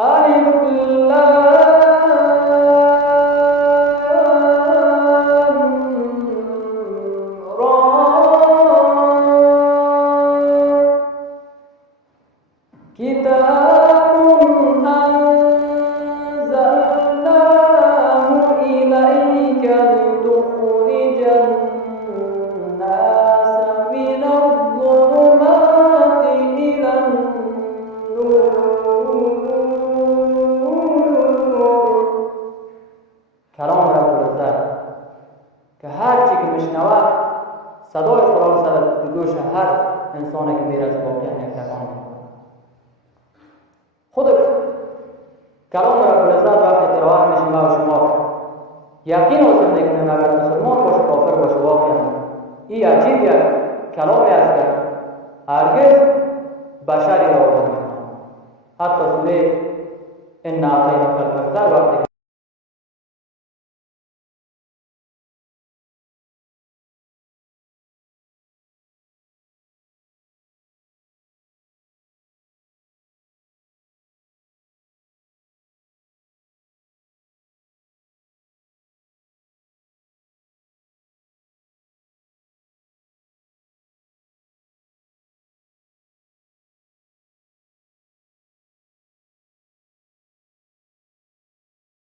الف لام را كتاب أنزلناه إليك لتخرج الناس من الظلمات إلى النور. کلام رب العزت که هر چی که میشنوه صدای قرآن صدای به گوش هر انسانی که میره از واقعا یک تکان میکنه. خود کلام رب العزت وقتی تلاوت میشه ما و شما یقین حاصل میکنیم اگر مسلمان باشه کافر باشه واقعا این عجیب یک کلامی است که هرگز بشری را آورده نمی‌کنه. حتی سوره ان اعطیناک الکوثر وقتی